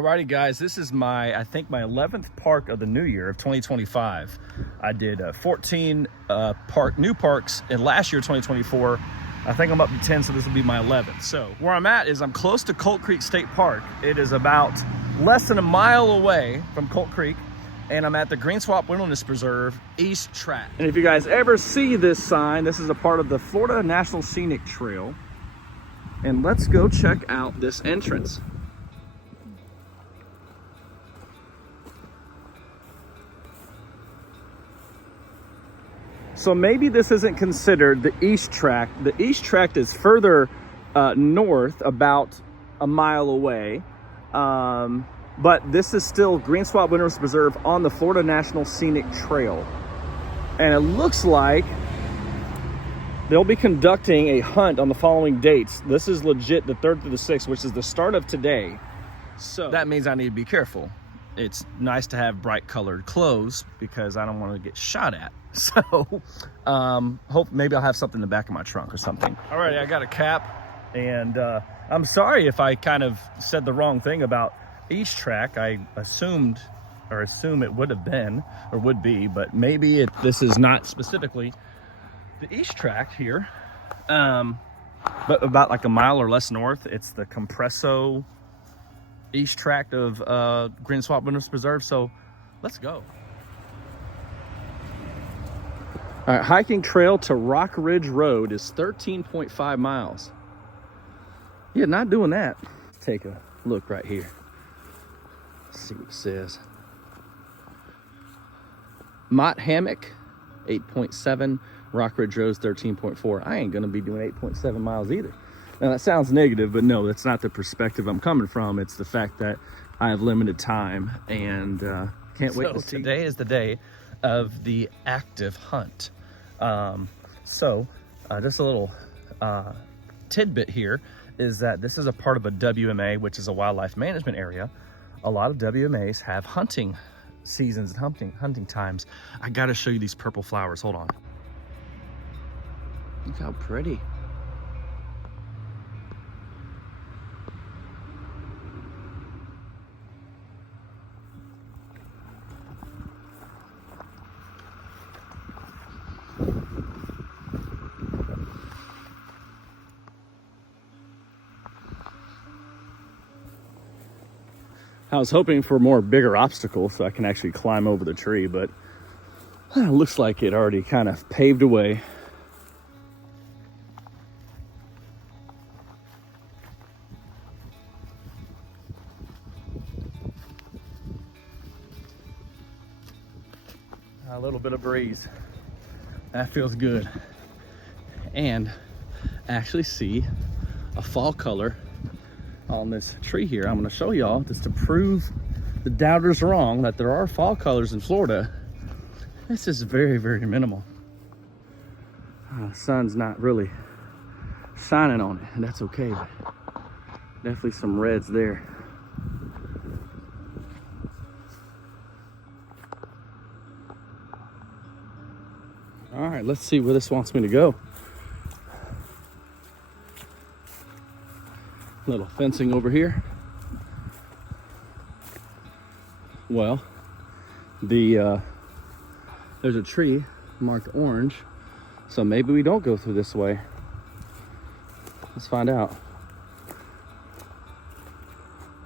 Alrighty guys, this is I think my 11th park of the new year of 2025. I did 14 new parks in last year, 2024. I think I'm up to 10, so this will be my 11th. So where I'm at is I'm close to Colt Creek State Park. It is about less than a mile away from Colt Creek, and I'm at the Green Swamp Wilderness Preserve East Track. And if you guys ever see this sign, this is a part of the Florida National Scenic Trail. And let's go check out this entrance. So maybe this isn't considered the East Track. The East Track is further north, about a mile away. But this is still Green Swamp Wilderness Preserve on the Florida National Scenic Trail. And it looks like they'll be conducting a hunt on the following dates. This is legit the 3rd through the 6th, which is the start of today. So that means I need to be careful. It's nice to have bright colored clothes because I don't want to get shot at. So maybe I'll have something in the back of my trunk or something. All right, I got a cap, and I'm sorry if I kind of said the wrong thing about East Track. I assume it would have been or would be, but maybe this is not specifically the East Track here, but about like a mile or less north. It's the Compresso East Tract of Green Swamp Wilderness Preserve. So let's go. All right, hiking trail to Rock Ridge Road is 13.5 miles. Yeah, not doing that. Let's take a look right here. Let's see what it says. Mott Hammock, 8.7. Rock Ridge Road, 13.4. I ain't gonna be doing 8.7 miles either. Now that sounds negative, but no, that's not the perspective I'm coming from. It's the fact that I have limited time and can't wait to see. Today is the day of the active hunt. Just a little tidbit here is that this is a part of a WMA, which is a wildlife management area. A lot of WMAs have hunting seasons and hunting times. I gotta show you these purple flowers. Hold on. Look how pretty. I was hoping for more bigger obstacles so I can actually climb over the tree, but it looks like it already kind of paved a way. A little bit of breeze. That feels good. And actually see a fall color on this tree here. I'm going to show y'all just to prove the doubters wrong that there are fall colors in Florida. This is very, very minimal. The sun's not really shining on it, and that's okay, but definitely some reds there. All right, let's see where this wants me to go. Little fencing over here. Well, there's a tree marked orange, so maybe we don't go through this way. Let's find out.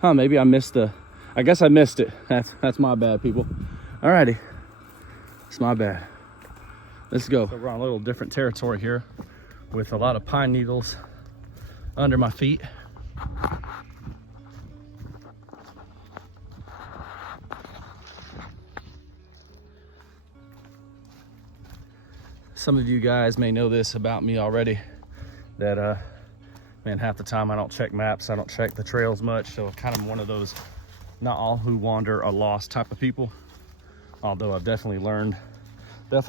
Maybe I missed I guess I missed it. That's my bad, people. Alrighty, it's my bad. Let's go. So we're on a little different territory here with a lot of pine needles under my feet. Some of you guys may know this about me already, that man, half the time I don't check maps, I don't check the trails much, so kind of one of those not all who wander are lost type of people. Although I've definitely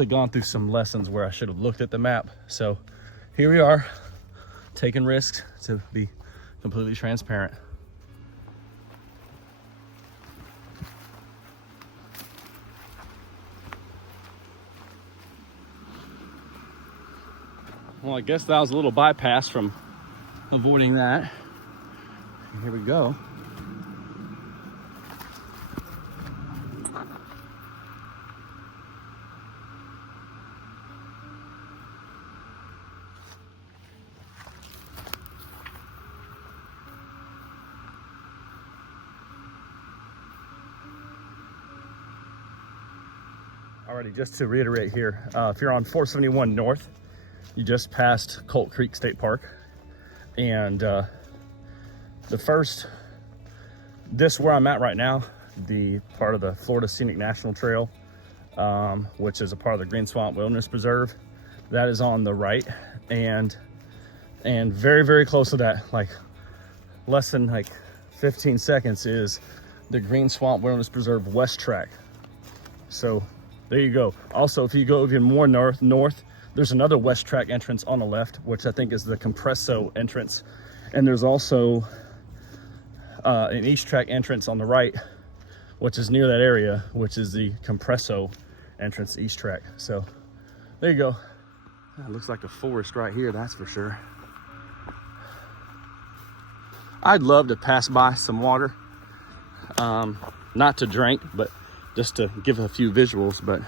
gone through some lessons where I should have looked at the map. So here we are, taking risks to be completely transparent. Well, I guess that was a little bypass from avoiding that. Here we go. Alrighty, just to reiterate here, if you're on 471 North, you just passed Colt Creek State Park, and this where I'm at right now, the part of the Florida Scenic National Trail, which is a part of the Green Swamp Wilderness Preserve, that is on the right, and very, very close to that, like less than like 15 seconds, is the Green Swamp Wilderness Preserve West Track. So there you go. Also, if you go even more north, there's another West Track entrance on the left, which I think is the Compresso entrance. And there's also an East Track entrance on the right, which is near that area, which is the Compresso entrance, East Track. So there you go. It looks like a forest right here, that's for sure. I'd love to pass by some water, not to drink, but just to give a few visuals. But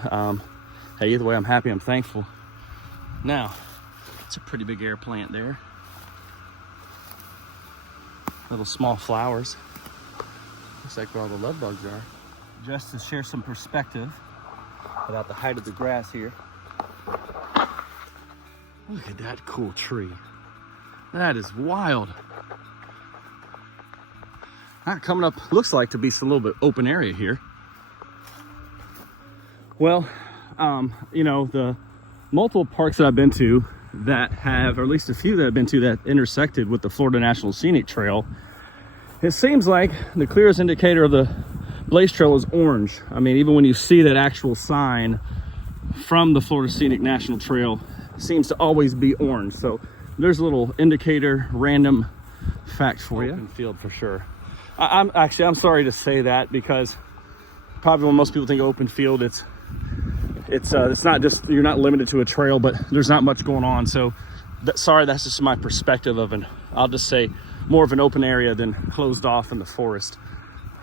hey, either way, I'm happy, I'm thankful. Now, it's a pretty big air plant there. Little small flowers. Looks like where all the love bugs are. Just to share some perspective about the height of the grass here. Look at that cool tree. That is wild. That coming up looks like to be a little bit open area here. Well, you know, the multiple parks that I've been to that have, or at least a few that I've been to that intersected with the Florida National Scenic Trail, it seems like the clearest indicator of the Blaze Trail is orange. I mean, even when you see that actual sign from the Florida Scenic National Trail, it seems to always be orange. So there's a little indicator, random fact for you. Open field for sure. I'm sorry to say that, because probably when most people think open field, it's not just, you're not limited to a trail, but there's not much going on. So sorry, that's just my perspective of an, I'll just say, more of an open area than closed off in the forest.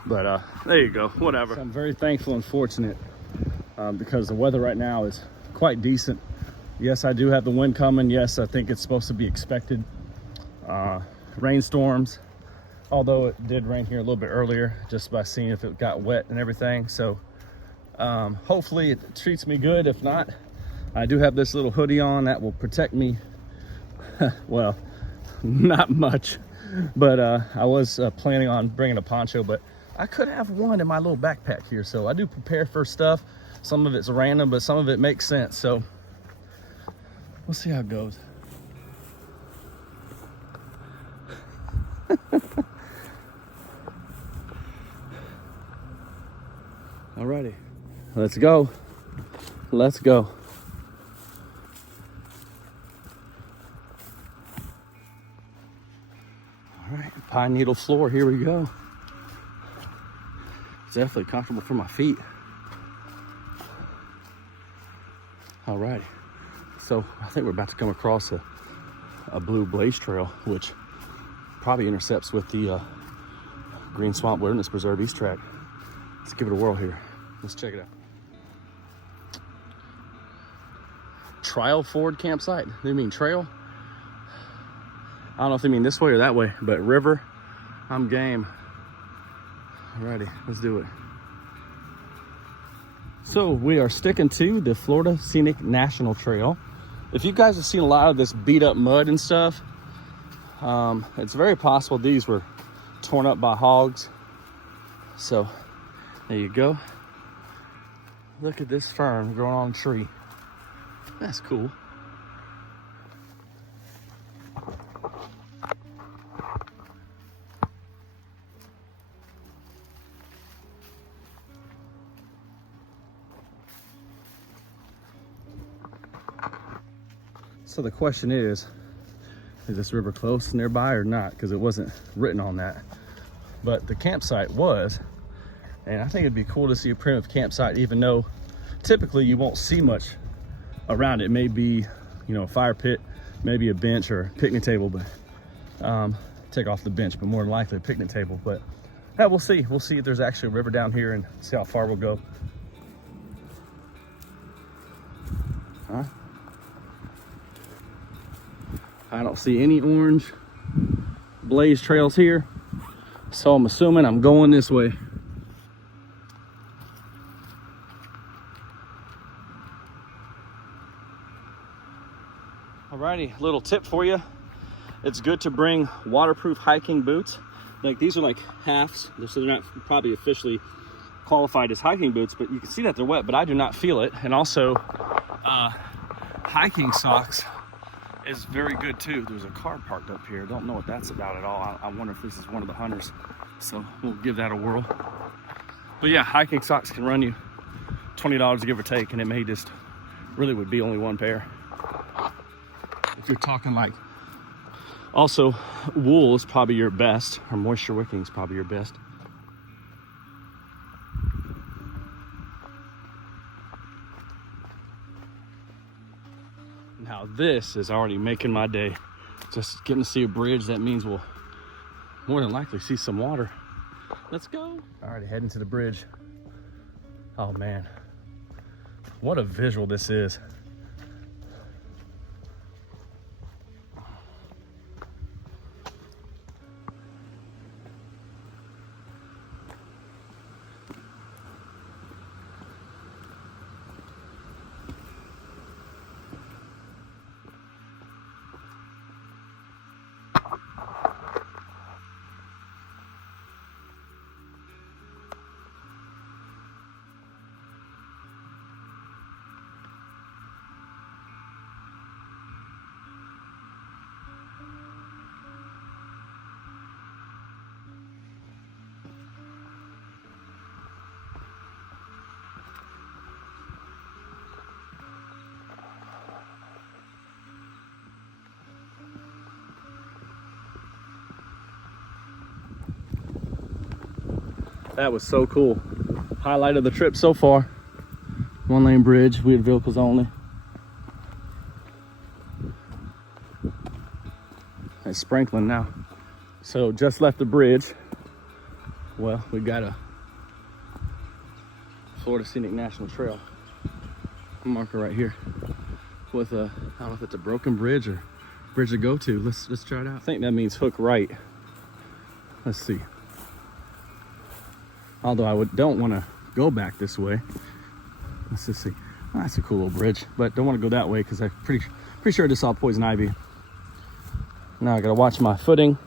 But there you go, whatever. So I'm very thankful and fortunate because the weather right now is quite decent. Yes, I do have the wind coming. Yes, I think it's supposed to be expected. Rainstorms, although it did rain here a little bit earlier, just by seeing if it got wet and everything. So hopefully it treats me good. If not, I do have this little hoodie on that will protect me. Well, not much, but I was planning on bringing a poncho, but I could have one in my little backpack here. So I do prepare for stuff. Some of it's random, but some of it makes sense. So we'll see how it goes. Alrighty, let's go. Let's go. All right, pine needle floor, here we go. It's definitely comfortable for my feet. All right, so I think we're about to come across a blue blaze trail, which probably intercepts with the Green Swamp Wilderness Preserve East Track. Let's give it a whirl here. Let's check it out. Trial Ford campsite. They mean trail? I don't know if they mean this way or that way, but river, I'm game. Alrighty, let's do it. So we are sticking to the Florida Scenic National Trail. If you guys have seen a lot of this beat up mud and stuff, it's very possible these were torn up by hogs. So there you go. Look at this fern growing on a tree. That's cool. So the question is this river close nearby or not? Because it wasn't written on that. But the campsite was. And I think it'd be cool to see a primitive campsite, even though typically you won't see much around it. It may be, you know, a fire pit, maybe a bench or a picnic table, but take off the bench, but more than likely a picnic table. But yeah, we'll see. We'll see if there's actually a river down here and see how far we'll go. Huh? I don't see any orange blaze trails here, so I'm assuming I'm going this way. Alrighty, little tip for you. It's good to bring waterproof hiking boots. Like these are like halves, so they're not probably officially qualified as hiking boots, but you can see that they're wet, but I do not feel it. And also hiking socks is very good too. There's a car parked up here. Don't know what that's about at all. I wonder if this is one of the hunters. So we'll give that a whirl. But yeah, hiking socks can run you $20 give or take, and it may just really would be only one pair. If you're talking like, also wool is probably your best, or moisture wicking is probably your best. Now this is already making my day. Just getting to see a bridge, that means we'll more than likely see some water. Let's go. Alrighty, heading to the bridge. Oh man, what a visual this is. That was so cool. Highlight of the trip so far. One lane bridge, we had vehicles only. It's sprinkling now. So just left the bridge. Well, we got a Florida Scenic National Trail marker right here with a, I don't know if it's a broken bridge or bridge to go to. Let's try it out. I think that means hook right. Let's see. Although I don't want to go back this way. Let's just see. Oh, that's a cool little bridge, but don't want to go that way because I'm pretty sure I just saw poison ivy. Now I gotta watch my footing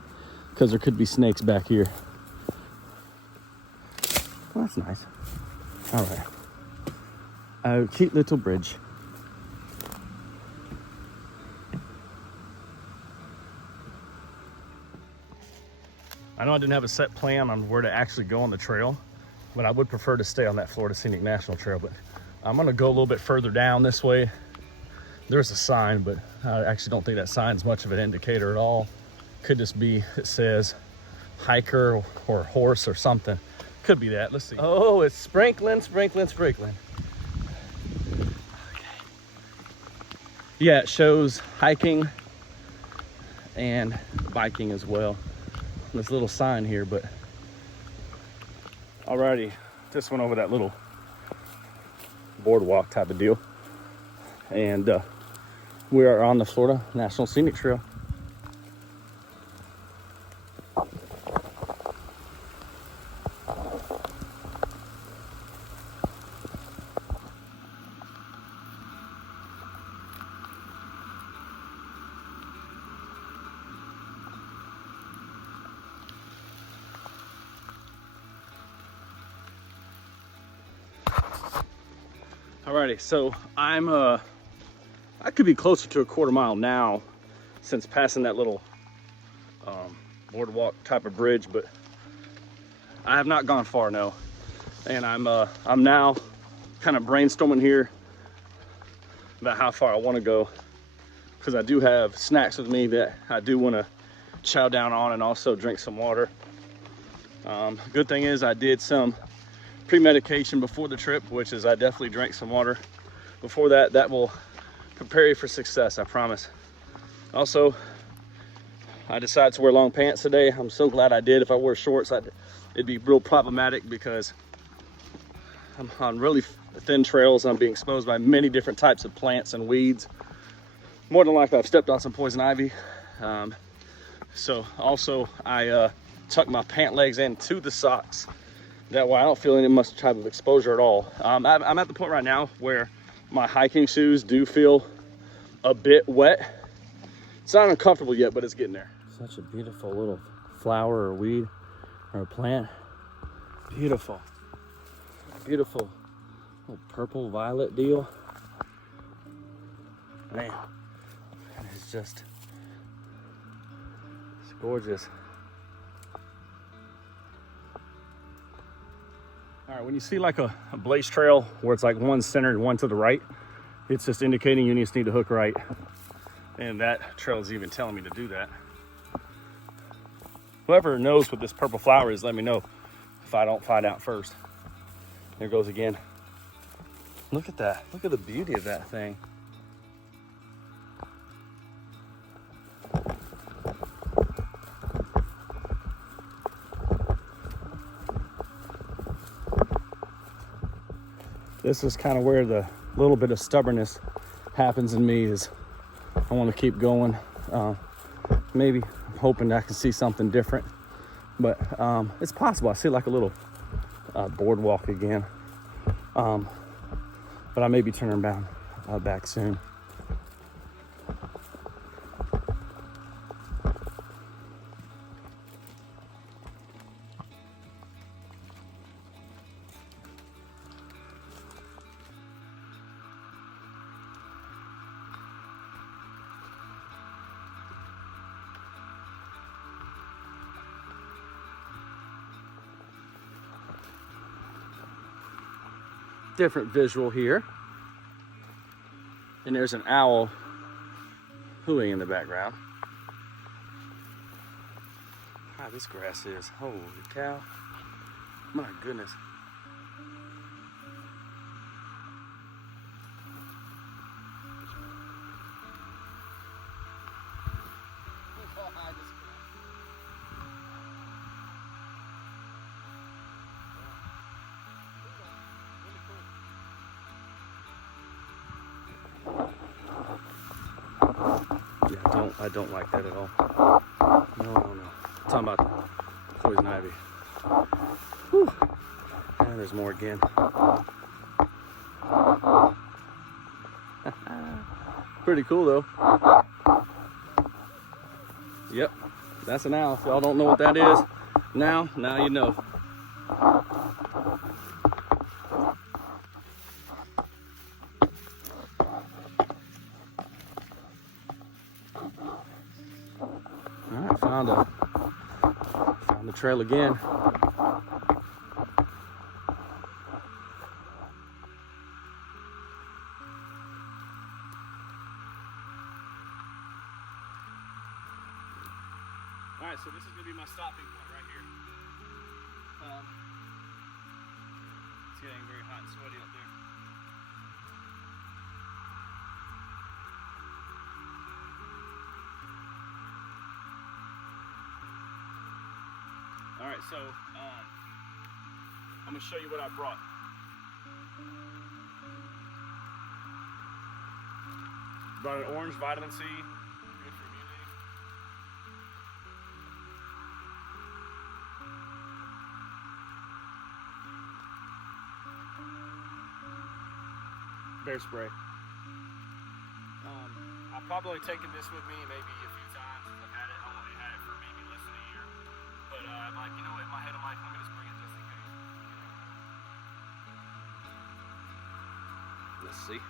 because there could be snakes back here. Well, that's nice. All right. Oh, cute little bridge. I know I didn't have a set plan on where to actually go on the trail, but I would prefer to stay on that Florida Scenic National Trail. But I'm gonna go a little bit further down this way. There's a sign, but I actually don't think that sign's much of an indicator at all. Could just be, it says hiker or horse or something. Could be that, let's see. Oh, it's sprinkling, sprinkling, sprinkling. Okay. Yeah, it shows hiking and biking as well. This little sign here, but alrighty, just went over that little boardwalk type of deal, and we are on the Florida National Scenic Trail. Alrighty, so I could be closer to a quarter mile now since passing that little boardwalk type of bridge, but I have not gone far, no. And I'm now kind of brainstorming here about how far I want to go, because I do have snacks with me that I do want to chow down on and also drink some water. Good thing is I did some pre-medication before the trip, which is I definitely drank some water before that. That will prepare you for success, I promise. Also, I decided to wear long pants today. I'm so glad I did. If I wore shorts, it'd be real problematic because I'm on really thin trails and I'm being exposed by many different types of plants and weeds. More than likely I've stepped on some poison ivy. So also I tuck my pant legs into the socks. That way I don't feel any much type of exposure at all. I'm at the point right now where my hiking shoes do feel a bit wet, It's not uncomfortable yet, but it's getting there. Such a beautiful little flower or weed or a plant. Beautiful. Beautiful little purple violet deal. Man, it's just, it's gorgeous. All right, when you see like a blaze trail where it's like one centered and one to the right, it's just indicating you just need to hook right. And that trail is even telling me to do that. Whoever knows what this purple flower is, let me know if I don't find out first. There it goes again. Look at that. Look at the beauty of that thing. This is kind of where the little bit of stubbornness happens in me, is I want to keep going. Maybe I'm hoping I can see something different, but it's possible. I see like a little boardwalk again, but I may be turning back soon. Different visual here, and there's an owl hooting in the background. How this grass is, holy cow, my goodness. Yeah, I don't like that at all. No. I'm talking about the poison ivy. Whew. And there's more again. Pretty cool though. Yep, that's an owl. If y'all don't know what that is, now you know. Alright, found the trail again. Alright, so this is going to be my stopping point right here. It's getting very hot and sweaty up there. Alright, so I'm going to show you what I brought. Brought an orange vitamin C, good for immunity. Bear spray. I'll probably taken this with me maybe a few times. I've had it. I only had it for maybe less than a year. But I'm like, you know, in my head, I'm like, I'm gonna just bring it just in case. Let's see.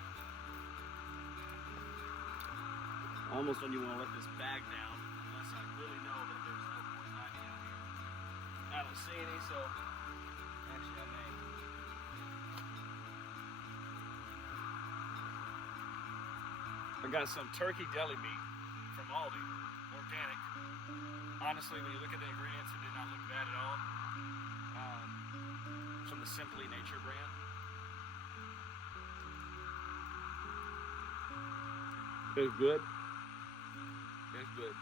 Almost don't even want to let this bag down unless I really know that there's no poison ivy out here. I don't see any, so actually I may. I got some turkey deli meat from Aldi, organic. Honestly, when you look at the ingredients, it did not look bad at all. From the Simply Nature brand. It's good. It's good.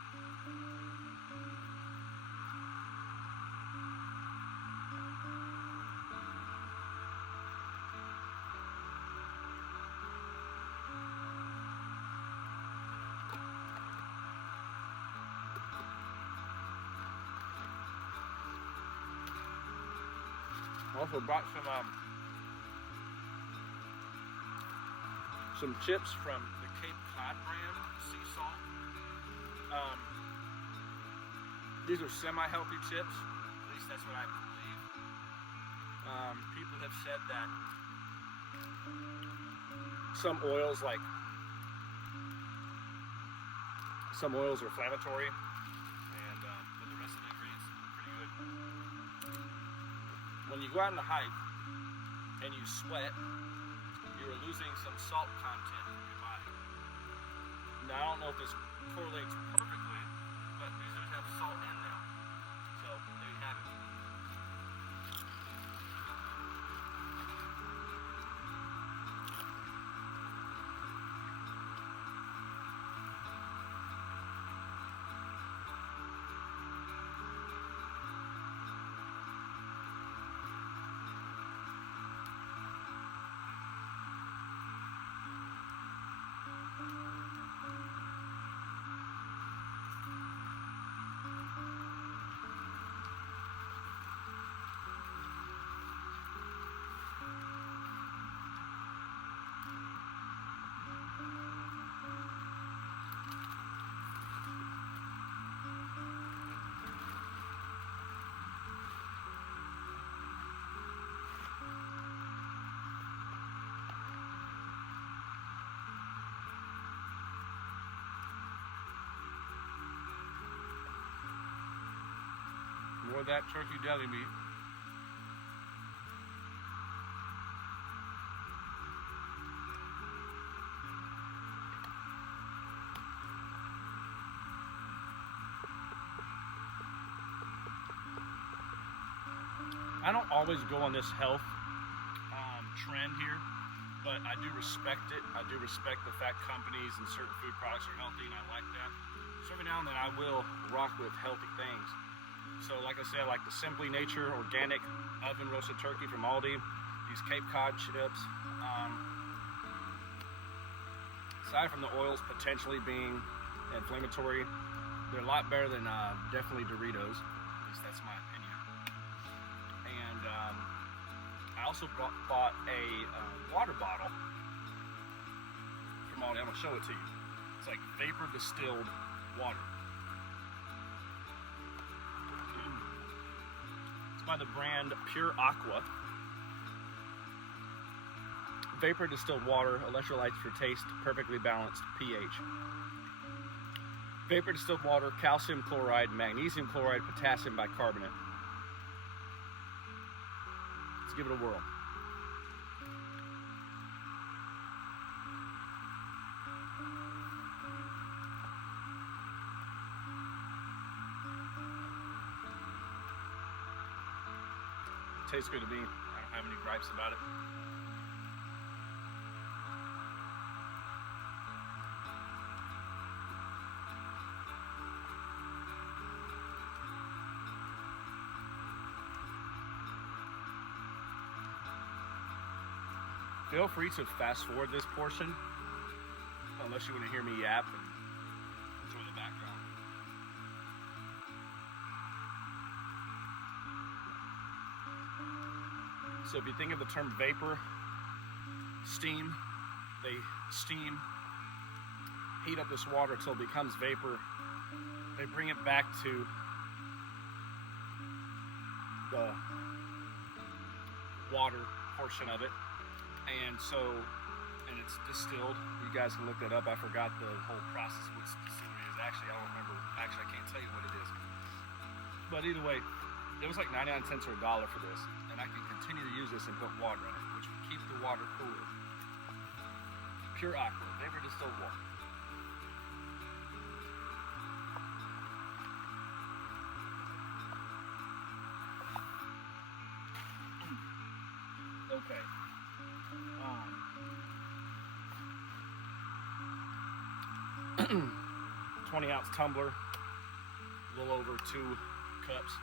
Also brought some chips from the Cape Cod brand, sea salt. These are semi-healthy chips. At least that's what I believe. People have said that some oils are inflammatory, and but the rest of the ingredients are pretty good. When you go out on a hike and you sweat, you are losing some salt content in your body. Now, I don't know if this correlates perfectly, but these do have salt in them. So there you have it. More of that turkey deli meat. I don't always go on this health trend here, but I do respect it. I do respect the fact companies and certain food products are healthy, and I like that. So every now and then I will rock with healthy things. So like I said, I like the Simply Nature organic oven roasted turkey from Aldi, these Cape Cod chips. Aside from the oils potentially being inflammatory, they're a lot better than definitely Doritos. At least that's my opinion. And I also bought a water bottle from Aldi. I'm gonna show it to you. It's like vapor distilled water. By the brand Pure Aqua. Vapor distilled water, electrolytes for taste, perfectly balanced pH. Vapor distilled water, calcium chloride, magnesium chloride, potassium bicarbonate. Let's give it a whirl. Tastes good to me. I don't have any gripes about it. Feel free to fast forward this portion, unless you want to hear me yap and enjoy the background. So if you think of the term vapor, steam, they steam, heat up this water until it becomes vapor. They bring it back to the water portion of it. And it's distilled. You guys can look that up. I forgot the whole process, what facility it is. Actually, I don't remember. Actually, I can't tell you what it is. But either way, it was like 99 cents or $1 for this. And I can continue to use this and put water in it, which will keep the water cooler. Pure Aqua, vapor distilled water. Okay. 20-ounce tumbler, a little over 2 cups.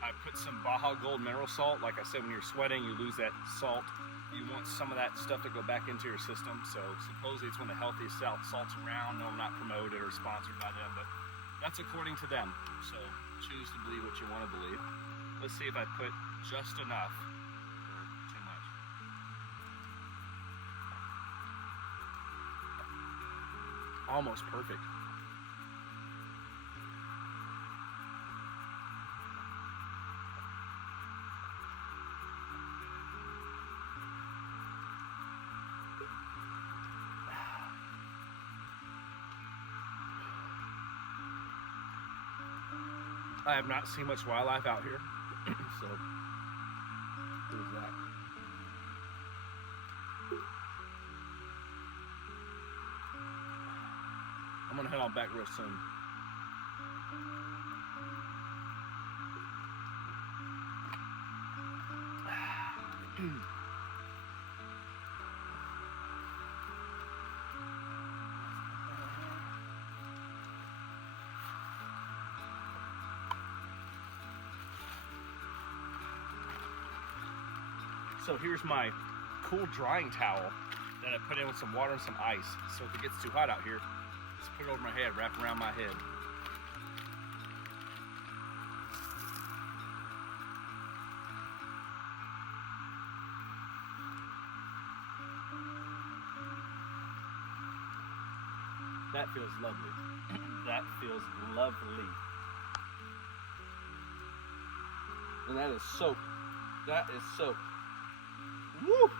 I put some Baja Gold mineral salt. Like I said, when you're sweating, you lose that salt. You want some of that stuff to go back into your system. So supposedly it's one of the healthiest salts around. No, I'm not promoted or sponsored by them, but that's according to them. So choose to believe what you want to believe. Let's see if I put just enough or too much. Almost perfect. I have not seen much wildlife out here, so there's that. I'm gonna head on back real soon. So here's my cool drying towel that I put in with some water and some ice. So if it gets too hot out here, just put it over my head, wrap around my head. That feels lovely. That feels lovely. And that is soaked. That is soaked. Woo!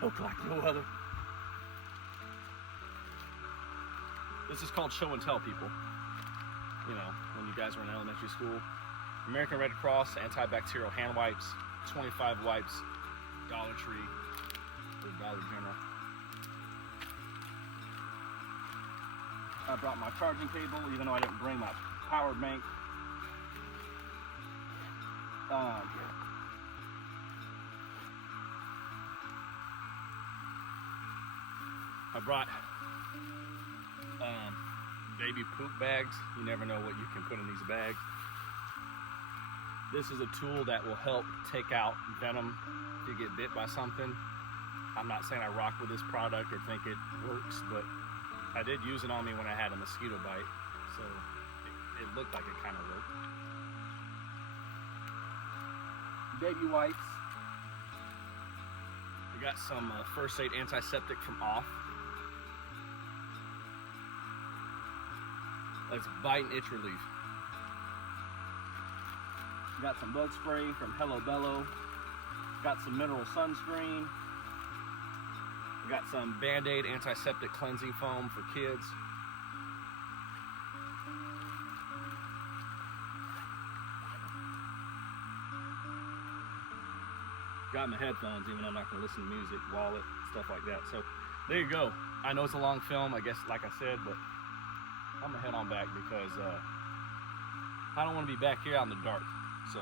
Soaked like no other. This is called show and tell, people. You know, when you guys were in elementary school. American Red Cross antibacterial hand wipes, 25 wipes, Dollar Tree or Dollar General. I brought my charging cable, even though I didn't bring my power bank. I brought baby poop bags. You never know what you can put in these bags. This is a tool that will help take out venom if you get bit by something. I'm not saying I rock with this product or think it works, but I did use it on me when I had a mosquito bite, so it looked like it kind of worked. Baby wipes. We got some first aid antiseptic from Off. That's bite and itch relief. Got some bug spray from Hello Bello. Got some mineral sunscreen. Got some Band-Aid antiseptic cleansing foam for kids. Got my headphones, even though I'm not going to listen to music, wallet, stuff like that. So there you go. I know it's a long film, I guess, like I said, but I'm going to head on back because I don't want to be back here out in the dark. So.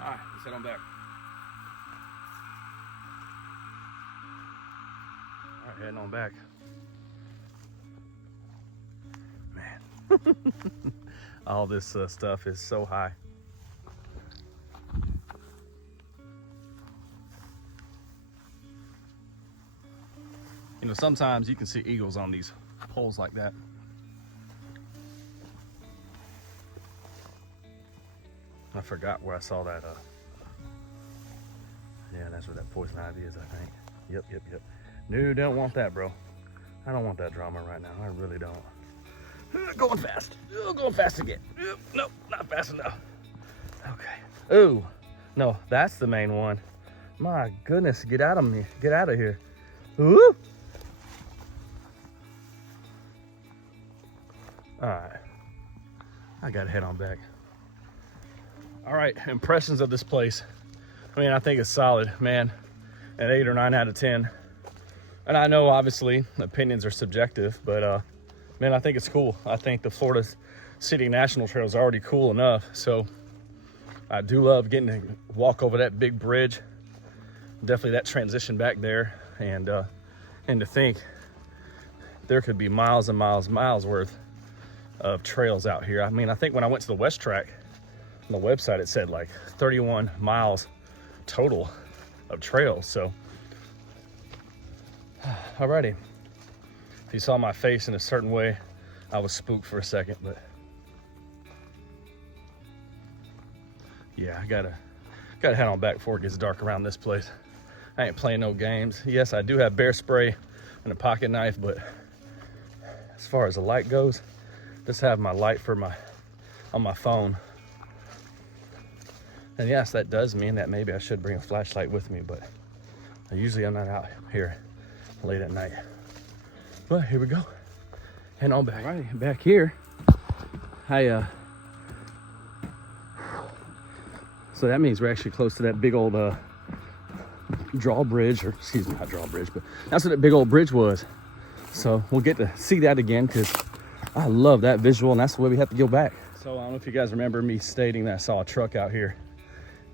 All right, let's head on back. All right, heading on back. Man, all this stuff is so high. You know, sometimes you can see eagles on these poles like that. I forgot where I saw that. Yeah, that's where that poison ivy is, I think. Yep. No, don't want that, bro. I don't want that drama right now. I really don't. Going fast. Going fast again. Nope, not fast enough. Okay. Ooh, no, that's the main one. My goodness, get out of me. Get out of here. Ooh. All right. I gotta head on back. All right, impressions of this place. I mean, I think it's solid, man. An 8 or 9 out of 10. And I know, obviously, opinions are subjective, but man, I think it's cool. I think the Florida City National Trail is already cool enough. So I do love getting to walk over that big bridge. Definitely that transition back there, and to think there could be miles and miles worth of trails out here. I mean, I think when I went to the West Track, on the website, it said like 31 miles total of trails. So, alrighty. If you saw my face in a certain way, I was spooked for a second, but yeah, I gotta head on back before it gets dark around this place. I ain't playing no games. Yes, I do have bear spray and a pocket knife, but as far as the light goes, just have my light on my phone. And yes, that does mean that maybe I should bring a flashlight with me, but usually I'm not out here late at night. But here we go. Heading on back. All right, back here. So that means we're actually close to that big old drawbridge, or excuse me, not drawbridge, but that's what that big old bridge was. So we'll get to see that again because I love that visual, and that's the way we have to go back. So I don't know if you guys remember me stating that I saw a truck out here.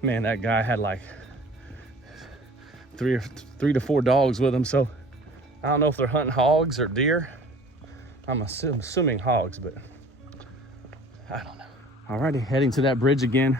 Man, that guy had like three to four dogs with him. So I don't know if they're hunting hogs or deer. I'm assuming hogs, but I don't know. Alrighty, heading to that bridge again.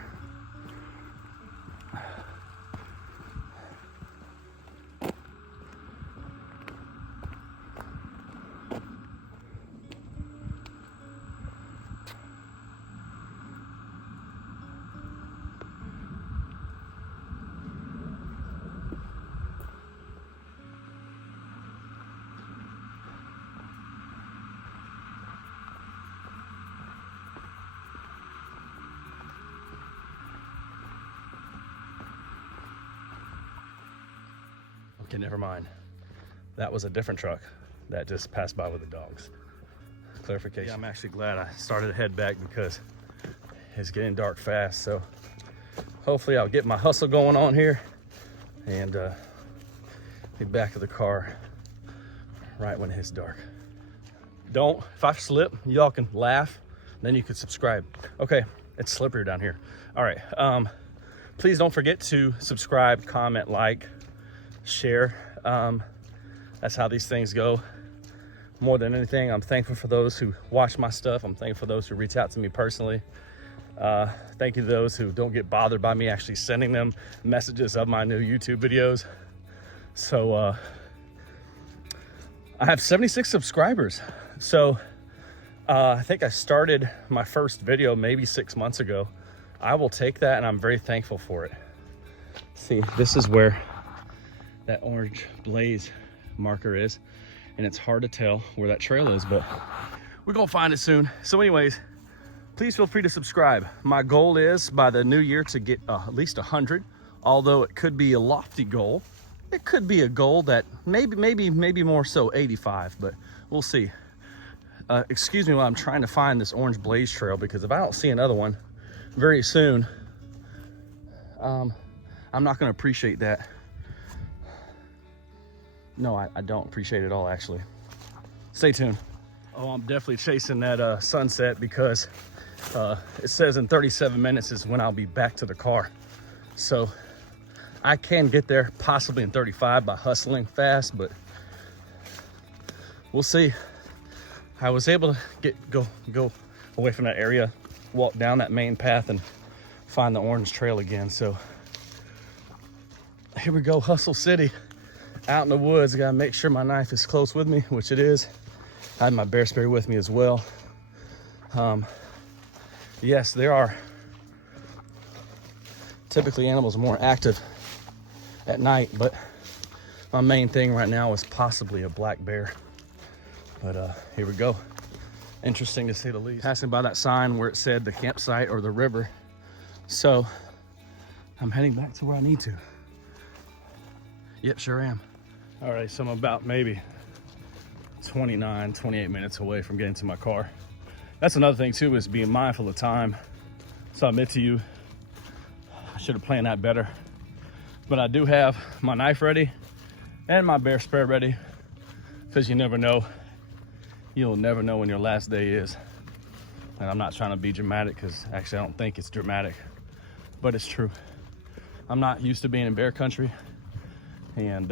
Okay, never mind. That was a different truck that just passed by with the dogs. Clarification. Yeah, I'm actually glad I started to head back because it's getting dark fast. So hopefully I'll get my hustle going on here and be back to the car right when it's dark. If I slip, y'all can laugh, then you could subscribe. Okay, it's slippery down here. All right, please don't forget to subscribe, comment, like, share. That's how these things go. More than anything, I'm thankful for those who watch my stuff. I'm thankful for those who reach out to me personally. Thank you to those who don't get bothered by me actually sending them messages of my new YouTube videos. So I have 76 subscribers. So I think I started my first video maybe 6 months ago. I will take that, and I'm very thankful for it. See, this is where that orange blaze marker is, and it's hard to tell where that trail is, but we're gonna find it soon. So anyways, please feel free to subscribe. My goal is by the new year to get at least 100, although it could be a lofty goal. It could be a goal that maybe more so 85, but we'll see. Excuse me while I'm trying to find this orange blaze trail, because if I don't see another one very soon, I'm not gonna appreciate that. No, I don't appreciate it at all, actually. Stay tuned. Oh, I'm definitely chasing that sunset because it says in 37 minutes is when I'll be back to the car. So I can get there possibly in 35 by hustling fast, but we'll see. I was able to go away from that area, walk down that main path and find the orange trail again. So here we go, Hustle City. Out in the woods, I gotta make sure my knife is close with me, which it is. I have my bear spray with me as well. Yes, there are typically animals more active at night, but my main thing right now is possibly a black bear. But here we go. Interesting to say the least. Passing by that sign where it said the campsite or the river. So I'm heading back to where I need to. Yep, sure am. All right, so I'm about maybe 28 minutes away from getting to my car. That's another thing too, is being mindful of time. So I admit to you, I should have planned that better. But I do have my knife ready and my bear spray ready, because you never know. You'll never know when your last day is. And I'm not trying to be dramatic, because actually I don't think it's dramatic, but it's true. I'm not used to being in bear country. And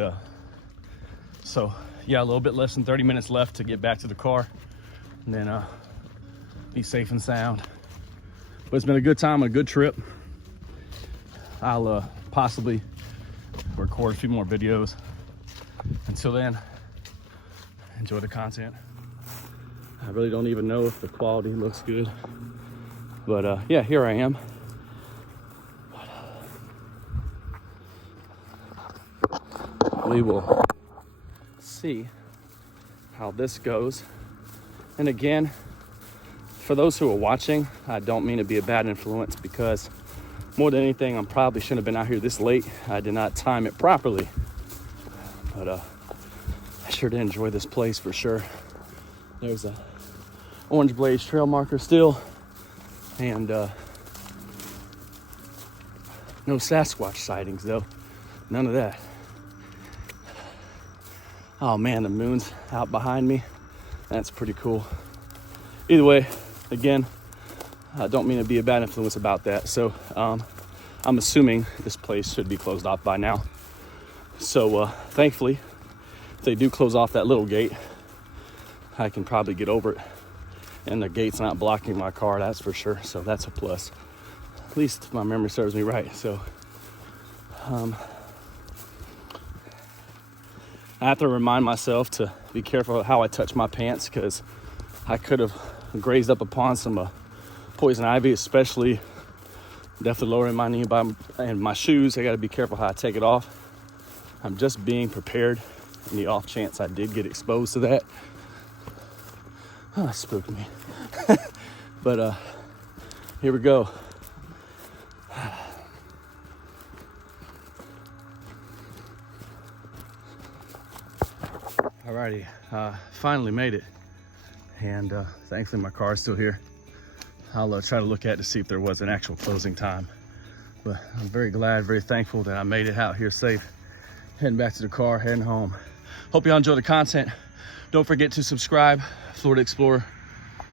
so yeah, a little bit less than 30 minutes left to get back to the car, and then be safe and sound. But it's been a good time, a good trip. I'll possibly record a few more videos. Until then, enjoy the content. I really don't even know if the quality looks good. But yeah, here I am. We will see how this goes. And again, for those who are watching, I don't mean to be a bad influence, because more than anything, I probably shouldn't have been out here this late. I did not time it properly. But I sure did enjoy this place for sure. There's a Orange Blaze trail marker still, and no Sasquatch sightings though. None of that. Oh man, the moon's out behind me. That's pretty cool. Either way, again, I don't mean to be a bad influence about that. So I'm assuming this place should be closed off by now. So thankfully, if they do close off that little gate, I can probably get over it. And the gate's not blocking my car, that's for sure. So that's a plus. At least my memory serves me right. So I have to remind myself to be careful of how I touch my pants, because I could have grazed up upon some poison ivy, especially definitely lowering my knee and my shoes. I got to be careful how I take it off. I'm just being prepared in the off chance I did get exposed to that. Oh, that spooked me. But here we go. Alrighty, finally made it. And thankfully my car's still here. I'll try to look at it to see if there was an actual closing time. But I'm very glad, very thankful that I made it out here safe. Heading back to the car, heading home. Hope y'all enjoy the content. Don't forget to subscribe. Florida Explorer